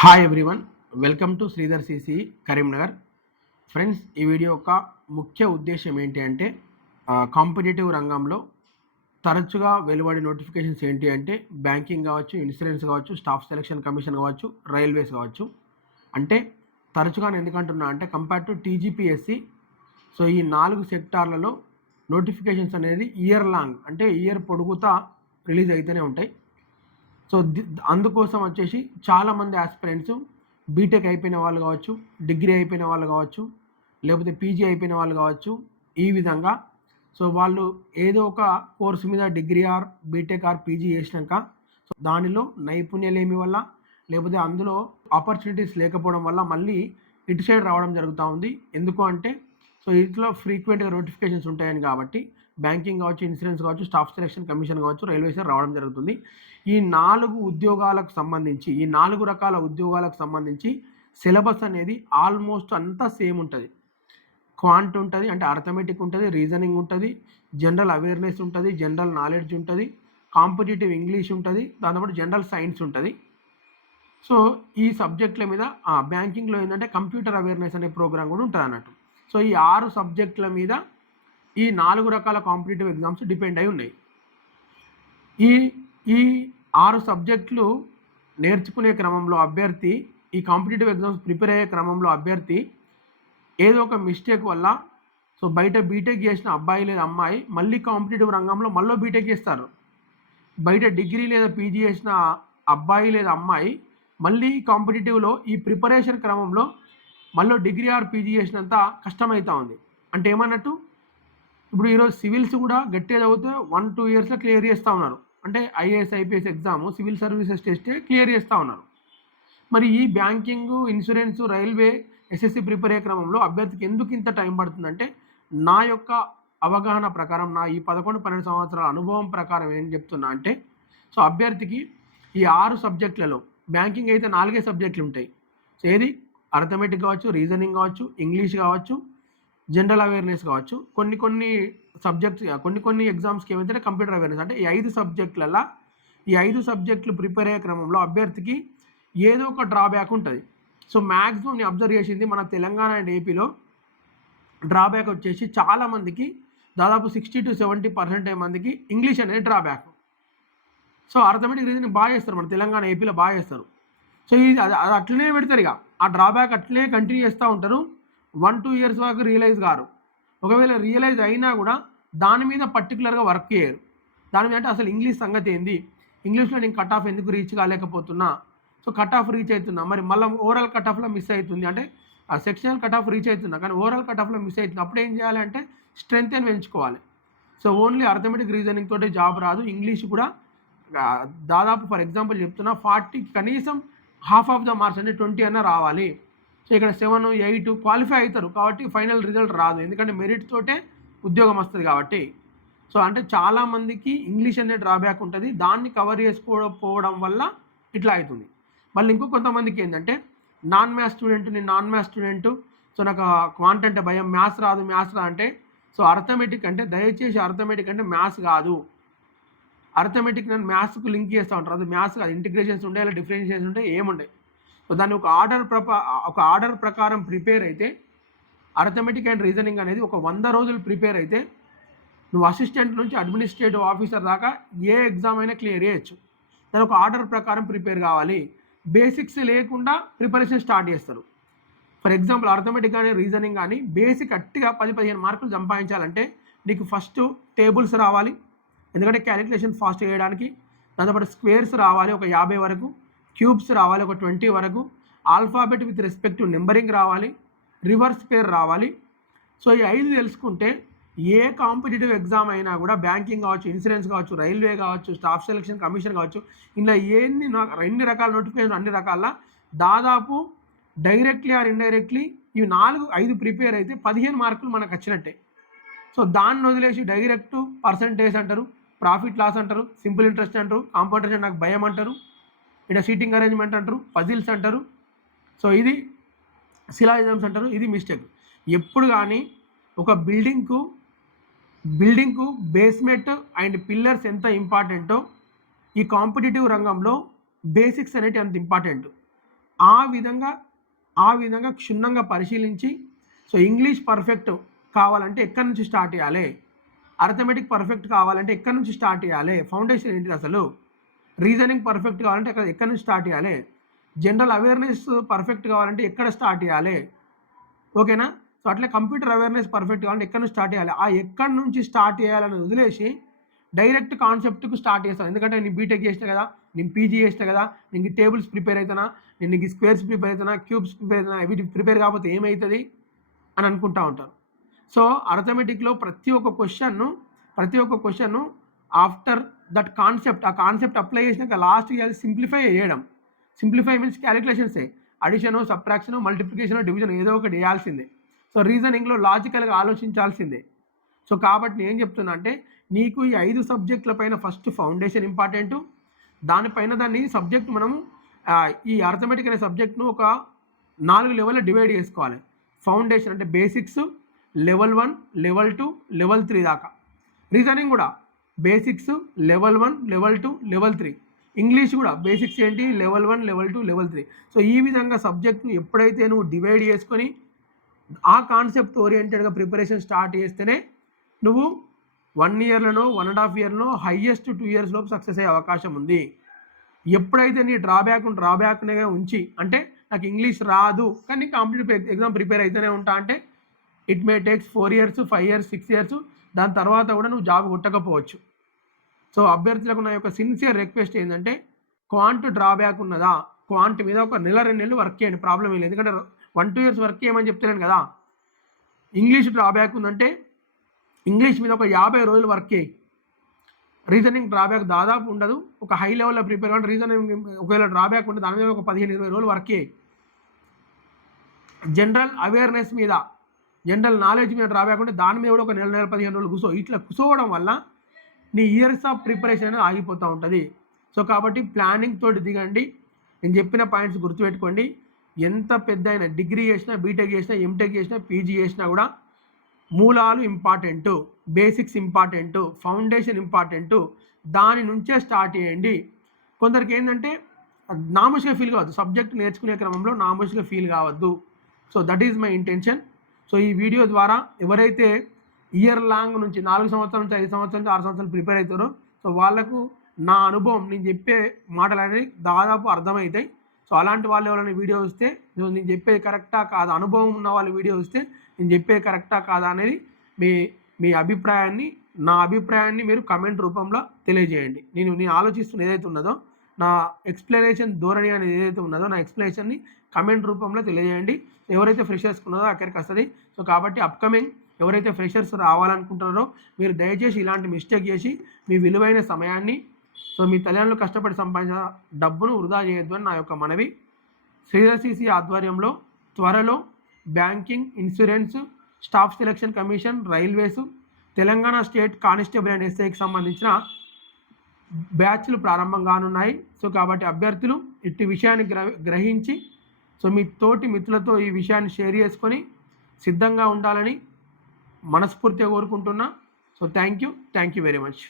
Hi everyone, welcome to Sridhar CC Karimnagar. Friends, ఈ video యొక్క ముఖ్య ఉద్దేశం ఏంటి అంటే కాంపిటేటివ్ రంగంలో తరచుగా వెలువడే నోటిఫికేషన్స్ ఏంటి అంటే బ్యాంకింగ్ కావచ్చు, ఇన్సూరెన్స్ కావచ్చు, స్టాఫ్ సెలక్షన్ కమిషన్ కావచ్చు, రైల్వేస్ కావచ్చు. అంటే తరచుగా నేను ఎందుకంటున్నా అంటే కంపేర్ టు టీజీపీఎస్సి, సో ఈ 4 సెక్టార్లలో నోటిఫికేషన్స్ అనేది ఇయర్ లాంగ్ అంటే ఇయర్ పొడుగుతా రిలీజ్ అయితేనే ఉంటాయి. సో అందుకోసం వచ్చేసి చాలామంది ఆస్పిరెంట్స్ బీటెక్ అయిపోయిన వాళ్ళు కావచ్చు, డిగ్రీ అయిపోయిన వాళ్ళు కావచ్చు, లేకపోతే పీజీ అయిపోయిన వాళ్ళు కావచ్చు. ఈ విధంగా సో వాళ్ళు ఏదో ఒక కోర్సు మీద degree or BTech or PG చేసినాక సో దానిలో నైపుణ్యలేమి వల్ల లేకపోతే అందులో ఆపర్చునిటీస్ లేకపోవడం వల్ల మళ్ళీ ఇటు సైడ్ రావడం జరుగుతూ ఉంది. ఎందుకు అంటే సో ఇట్లా ఫ్రీక్వెంట్గా నోటిఫికేషన్స్ ఉంటాయని కాబట్టి బ్యాంకింగ్ కావచ్చు, ఇన్సూరెన్స్ కావచ్చు, స్టాఫ్ సెలక్షన్ కమిషన్ కావచ్చు, రైల్వేస్ రావడం జరుగుతుంది. ఈ 4 ఉద్యోగాలకు సంబంధించి ఈ 4 రకాల ఉద్యోగాలకు సంబంధించి సిలబస్ అనేది ఆల్మోస్ట్ అంతా సేమ్ ఉంటుంది. క్వాంట్ ఉంటుంది, అంటే అర్థమెటిక్ ఉంటుంది, రీజనింగ్ ఉంటుంది, జనరల్ అవేర్నెస్ ఉంటుంది, జనరల్ నాలెడ్జ్ ఉంటుంది, కాంపిటేటివ్ ఇంగ్లీష్ ఉంటుంది, దాంతోపాటు జనరల్ సైన్స్ ఉంటుంది. సో ఈ సబ్జెక్టుల మీద బ్యాంకింగ్లో ఏంటంటే కంప్యూటర్ అవేర్నెస్ అనే ప్రోగ్రామ్ కూడా ఉంటుంది అన్నట్టు. సో ఈ 6 సబ్జెక్టుల మీద ఈ 4 రకాల కాంపిటేటివ్ ఎగ్జామ్స్ డిపెండ్ అయి ఉన్నాయి. ఈ 6 సబ్జెక్టులు నేర్చుకునే క్రమంలో అభ్యర్థి ఈ కాంపిటేటివ్ ఎగ్జామ్స్ ప్రిపేర్ అయ్యే క్రమంలో అభ్యర్థి ఏదో ఒక మిస్టేక్ వల్ల సో బయట బీటెక్ చేసిన అబ్బాయి లేదా అమ్మాయి మళ్ళీ కాంపిటేటివ్ రంగంలో మళ్ళీ బీటెక్ చేస్తారు. బయట డిగ్రీ లేదా పీజీ చేసిన అబ్బాయి లేదా అమ్మాయి మళ్ళీ కాంపిటేటివ్లో ఈ ప్రిపరేషన్ క్రమంలో మళ్ళీ డిగ్రీ ఆర్ పీజీ చేసినంత కష్టమవుతా ఉంది. అంటే ఏమన్నట్టు, ఇప్పుడు ఈరోజు సివిల్స్ కూడా గట్టిగా చదివితే 1-2 ఇయర్స్లో క్లియర్ చేస్తూ ఉన్నారు. అంటే IAS IPS exam civil services టెస్టే క్లియర్ చేస్తూ ఉన్నారు. మరి ఈ banking, insurance, railway, SSC prepare అయ్యే క్రమంలో అభ్యర్థికి ఎందుకు ఇంత టైం పడుతుందంటే నా యొక్క అవగాహన ప్రకారం, నా ఈ 11-12 సంవత్సరాల అనుభవం ప్రకారం ఏం చెప్తున్నా అంటే సో అభ్యర్థికి ఈ 6 సబ్జెక్టులలో బ్యాంకింగ్ అయితే 4 సబ్జెక్టులు ఉంటాయి. సో ఏది అర్థమెటిక్ కావచ్చు, రీజనింగ్ కావచ్చు, ఇంగ్లీష్ కావచ్చు, జనరల్ అవేర్నెస్ కావచ్చు. కొన్ని సబ్జెక్ట్స్ కొన్ని ఎగ్జామ్స్కి ఏమైతే కంప్యూటర్ అవేర్నెస్. అంటే ఈ 5 సబ్జెక్టులలో ఈ 5 సబ్జెక్టులు ప్రిపేర్ అయ్యే క్రమంలో అభ్యర్థికి ఏదో ఒక డ్రాబ్యాక్ ఉంటుంది. సో మ్యాక్సిమం నేను అబ్జర్వ్ చేసింది మన తెలంగాణ అండ్ ఏపీలో డ్రాబ్యాక్ వచ్చేసి చాలామందికి దాదాపు 60-70% మందికి ఇంగ్లీష్ అనేది డ్రాబ్యాక్. సో అర్థమెటిక్ రీజనింగ్ బాగా చేస్తారు, మన తెలంగాణ ఏపీలో బాగా చేస్తారు. సో ఇది అది అట్లనే పెడతారు, ఇక ఆ డ్రాబ్యాక్ అట్లనే కంటిన్యూ చేస్తూ ఉంటారు. 1-2 ఇయర్స్ వరకు రియలైజ్ కారు. ఒకవేళ రియలైజ్ అయినా కూడా దాని మీద పర్టికులర్గా వర్క్ చేయరు. దాని మీద అంటే అసలు ఇంగ్లీష్ సంగతి ఏంది, ఇంగ్లీష్లో నేను కట్ ఆఫ్ ఎందుకు రీచ్ కాలేకపోతున్నా, సో కట్ ఆఫ్ రీచ్ అవుతున్నా, మరి మళ్ళీ ఓవరాల్ కట్ ఆఫ్లో మిస్ అవుతుంది, అంటే ఆ సెక్షనల్ కట్ ఆఫ్ రీచ్ అవుతున్నా కానీ ఓవరాల్ కట్ ఆఫ్లో మిస్ అవుతుంది. అప్పుడు ఏం చేయాలి అంటే స్ట్రెంత్ అని పెంచుకోవాలి. సో ఓన్లీ అర్థమెటిక్ రీజనింగ్ తోటి జాబ్ రాదు. ఇంగ్లీష్ కూడా దాదాపు ఫర్ ఎగ్జాంపుల్ చెప్తున్నా 40 కనీసం హాఫ్ ఆఫ్ ద మార్క్స్ అంటే 20 అన్న రావాలి. సో ఇక్కడ 7, 8 క్వాలిఫై అవుతారు కాబట్టి ఫైనల్ రిజల్ట్ రాదు, ఎందుకంటే మెరిట్ తోటే ఉద్యోగం వస్తుంది కాబట్టి. సో అంటే చాలామందికి ఇంగ్లీష్ అనే డ్రాబ్యాక్ ఉంటుంది, దాన్ని కవర్ చేసుకోకపోవడం వల్ల ఇట్లా అవుతుంది. మళ్ళీ ఇంకో కొంతమందికి ఏంటంటే నాన్ మ్యాథ్స్ స్టూడెంట్, సో నాకు క్వాంట్ అంటే భయం, మ్యాథ్స్ రాదు అంటే సో అర్థమెటిక్ అంటే దయచేసి అర్థమెటిక్ అంటే మ్యాథ్స్ కాదు. అర్థమెటిక్ నేను మ్యాథ్స్కు లింక్ చేస్తూ ఉంటారు, అది మ్యాథ్స్ కాదు. ఇంటిగ్రేషన్స్ ఉంటాయి, అలా డిఫరెన్షియేషన్స్ ఉంటాయి, ఏముంటాయి. సో దాన్ని ఒక ఆర్డర్ ప్రకారం ప్రిపేర్ అయితే అర్థమెటిక్ అండ్ రీజనింగ్ అనేది ఒక 100 రోజులు ప్రిపేర్ అయితే నువ్వు అసిస్టెంట్ నుంచి అడ్మినిస్ట్రేటివ్ ఆఫీసర్ దాకా ఏ ఎగ్జామ్ అయినా క్లియర్ చేయొచ్చు. దాని ఒక ఆర్డర్ ప్రకారం ప్రిపేర్ కావాలి. బేసిక్స్ లేకుండా ప్రిపరేషన్ స్టార్ట్ చేస్తారు. ఫర్ ఎగ్జాంపుల్ అర్థమెటిక్ కానీ రీజనింగ్ కానీ బేసిక్ అట్టిగా 10-15 మార్కులు సంపాదించాలంటే నీకు ఫస్ట్ టేబుల్స్ రావాలి, ఎందుకంటే క్యాలిక్యులేషన్ ఫాస్ట్ చేయడానికి. దాంతోపాటు స్క్వేర్స్ రావాలి ఒక 50 వరకు, క్యూబ్స్ రావాలి ఒక 20 వరకు, alphabet with respect to numbering రావాలి, రివర్స్ పేర్ రావాలి. సో ఈ 5 తెలుసుకుంటే ఏ కాంపిటేటివ్ ఎగ్జామ్ అయినా కూడా బ్యాంకింగ్ కావచ్చు, ఇన్సూరెన్స్ కావచ్చు, రైల్వే కావచ్చు, స్టాఫ్ సెలక్షన్ కమిషన్ కావచ్చు, ఇలా ఎన్ని రకాల నోటిఫికేషన్ అన్ని రకాల దాదాపు డైరెక్ట్లీ ఆర్ ఇండైరెక్ట్లీ ఇవి 4-5 ప్రిపేర్ అయితే 15 మార్కులు మనకు వచ్చినట్టే. సో దాన్ని వదిలేసి డైరెక్ట్ పర్సంటేజ్ అంటారు, ప్రాఫిట్ లాస్ అంటారు, సింపుల్ ఇంట్రెస్ట్ అంటారు, కాంపౌండేషన్ నాకు భయం అంటారు, ఇక్కడ సీటింగ్ అరేంజ్మెంట్ అంటారు, పజిల్స్ అంటారు, సో ఇది సిలాజిజమ్స్ అంటారు. ఇది మిస్టేక్. ఎప్పుడు కానీ ఒక బిల్డింగ్కు బేస్మెంట్ అండ్ పిల్లర్స్ ఎంత ఇంపార్టెంటో ఈ కాంపిటేటివ్ రంగంలో బేసిక్స్ అనేవి అంత ఇంపార్టెంట్. ఆ విధంగా క్షుణ్ణంగా పరిశీలించి సో ఇంగ్లీష్ పర్ఫెక్ట్ కావాలంటే ఎక్కడి నుంచి స్టార్ట్ చేయాలి, అర్థమెటిక్ పర్ఫెక్ట్ కావాలంటే ఎక్కడి నుంచి స్టార్ట్ చేయాలి, ఫౌండేషన్ ఏంటిది అసలు, రీజనింగ్ పర్ఫెక్ట్ కావాలంటే ఎక్కడి నుంచి స్టార్ట్ చేయాలి, జనరల్ అవేర్నెస్ పర్ఫెక్ట్ కావాలంటే ఎక్కడ స్టార్ట్ చేయాలి, ఓకేనా. సో అట్లా కంప్యూటర్ అవేర్నెస్ పర్ఫెక్ట్ కావాలంటే ఎక్కడి నుంచి స్టార్ట్ చేయాలి, ఆ ఎక్కడి నుంచి స్టార్ట్ చేయాలని వదిలేసి డైరెక్ట్ కాన్సెప్ట్కు స్టార్ట్ చేస్తాను. ఎందుకంటే నేను బీటెక్ చేసిన కదా, నేను పీజీ చేసిన కదా, నేను టేబుల్స్ ప్రిపేర్ అవుతానా, నేను నీకు స్క్వేర్స్ ప్రిపేర్ అవుతానా, క్యూబ్స్ ప్రిపేర్ అవుతానా, వీటి ప్రిపేర్ కాకపోతే ఏమవుతుంది అని అనుకుంటూ ఉంటాను. సో అర్థమెటిక్లో ప్రతి ఒక్క క్వశ్చన్ను ఆఫ్టర్ దట్ కాన్సెప్ట్, ఆ కాన్సెప్ట్ అప్లై చేసినాక లాస్ట్ ఇయర్ సింప్లిఫై చేయడం. సింప్లిఫై మీన్స్ క్యాలిక్యులేషన్సే, అడిషను, సబ్ట్రాక్షను, మల్టిప్లికేషను, డివిజన్ ఏదో ఒకటి వేయాల్సిందే. సో రీజనింగ్లో లాజికల్గా ఆలోచించాల్సిందే. సో కాబట్టి నేను ఏం చెప్తున్నా అంటే నీకు ఈ 5 సబ్జెక్టుల పైన ఫస్ట్ ఫౌండేషన్ ఇంపార్టెంటు, దానిపైన దాన్ని సబ్జెక్ట్ మనము ఈ అర్థమెటిక్ అనే సబ్జెక్ట్ను ఒక 4 లెవెల్లో డివైడ్ చేసుకోవాలి. ఫౌండేషన్ అంటే బేసిక్స్, లెవెల్ 1, లెవెల్ 2, లెవెల్ 3 దాకా. రీజనింగ్ కూడా basics, level 1, level 2, level 3. English కూడా బేసిక్స్ ఏంటి, లెవెల్ 1, లెవెల్ 2, లెవెల్ 3. సో ఈ విధంగా సబ్జెక్ట్ను ఎప్పుడైతే నువ్వు డివైడ్ చేసుకొని ఆ కాన్సెప్ట్ ఓరియంటెడ్గా ప్రిపరేషన్ స్టార్ట్ చేస్తేనే నువ్వు 1 ఇయర్లోనో 1.5 ఇయర్లో హైయెస్ట్ 2 ఇయర్స్ లోపు సక్సెస్ అయ్యే అవకాశం ఉంది. ఎప్పుడైతే నీ డ్రాబ్యాక్నే ఉంచి, అంటే నాకు ఇంగ్లీష్ రాదు కానీ కాంపిటేటివ్ ఎగ్జామ్ ప్రిపేర్ అయితేనే ఉంటా అంటే it may takes 4 years, 5 years, 6 years, దాని తర్వాత కూడా నువ్వు జాబ్ కొట్టకపోవచ్చు. సో అభ్యర్థులకు నా యొక్క సిన్సియర్ రిక్వెస్ట్ ఏంటంటే క్వాంట్ డ్రాబ్యాక్ ఉన్నదా, క్వాంట్ మీద ఒక నెల 2 నెలలు వర్క్ చేయండి, ప్రాబ్లం ఏం లేదు. ఎందుకంటే 1-2 ఇయర్స్ వర్క్ చేయమని చెప్తున్నాను కదా. ఇంగ్లీష్ డ్రాబ్యాక్ ఉందంటే ఇంగ్లీష్ మీద ఒక 50 రోజులు వర్క్ చేయి. రీజనింగ్ డ్రాబ్యాక్ దాదాపు ఉండదు, ఒక హై లెవెల్లో ప్రిపేర్ అంటే రీజనింగ్ ఒకవేళ డ్రాబ్యాక్ ఉంటే దాని మీద ఒక 15-20 రోజులు వర్క్ చేయి. జనరల్ అవేర్నెస్ మీద, జనరల్ నాలెడ్జ్ మీద డ్రాబ్యాక్ ఉంటే దాని మీద కూడా ఒక నెల 15 రోజులు కూర్చో. ఇట్లా కూర్చోవడం వల్ల నీ ఇయర్స్ ఆఫ్ ప్రిపరేషన్ అనేది ఆగిపోతూ ఉంటుంది. సో కాబట్టి ప్లానింగ్ తోటి దిగండి. నేను చెప్పిన పాయింట్స్ గుర్తుపెట్టుకోండి. ఎంత పెద్ద అయినా డిగ్రీ చేసినా, బీటెక్ చేసినా, ఎంటెక్ చేసినా, పీజీ చేసినా కూడా మూలాలు important, basics important, foundation important. దాని నుంచే స్టార్ట్ చేయండి. కొందరికి ఏంటంటే నామోషిగా ఫీల్ కావద్దు, సబ్జెక్ట్ నేర్చుకునే క్రమంలో నామోషిగా ఫీల్ కావద్దు. So that is my intention. So ఈ వీడియో ద్వారా ఎవరైతే ఇయర్ లాంగ్ నుంచి 4 సంవత్సరాల నుంచి 5 సంవత్సరాల నుంచి 6 సంవత్సరాలు ప్రిపేర్ అవుతారో సో వాళ్ళకు నా అనుభవం, నేను చెప్పే మాటలు అనేవి దాదాపు అర్థమవుతాయి. సో అలాంటి వాళ్ళు ఎవరైనా వీడియో వస్తే నేను చెప్పేది కరెక్టా కాదా, అనుభవం ఉన్న వాళ్ళు వీడియో వస్తే నేను చెప్పేది కరెక్టా కాదా అనేది మీ అభిప్రాయాన్ని, నా అభిప్రాయాన్ని మీరు కమెంట్ రూపంలో తెలియజేయండి. నేను ఆలోచిస్తున్న ఏదైతే ఉన్నదో, నా ఎక్స్ప్లెనేషన్ ధోరణి అనేది ఏదైతే ఉన్నదో, నా ఎక్స్ప్లెనేషన్ని కమెంట్ రూపంలో తెలియజేయండి. ఎవరైతే ఫ్రెషర్స్ ఉన్నదో అక్కడికి వస్తుంది. సో కాబట్టి అప్కమింగ్ ఎవరైతే ఫ్రెషర్స్ రావాలనుకుంటున్నారో మీరు దయచేసి ఇలాంటి మిస్టేక్ చేసి మీ విలువైన సమయాన్ని, సో మీ తల్లిదండ్రులు కష్టపడి సంపాదించిన డబ్బును వృధా చేయొద్దు అని నా యొక్క మనవి. శ్రీధర్ సిసి ఆధ్వర్యంలో త్వరలో banking, insurance, staff selection commission, railways, Telangana state constable and ఎస్ఐకి సంబంధించిన బ్యాచ్లు ప్రారంభం కానున్నాయి. సో కాబట్టి అభ్యర్థులు ఇట్టి విషయాన్ని గ్రహించి సో మీ తోటి మిత్రులతో ఈ విషయాన్ని షేర్ చేసుకొని సిద్ధంగా ఉండాలని మనస్ఫూర్తిగా కోరుకుంటున్నా. So thank you very much.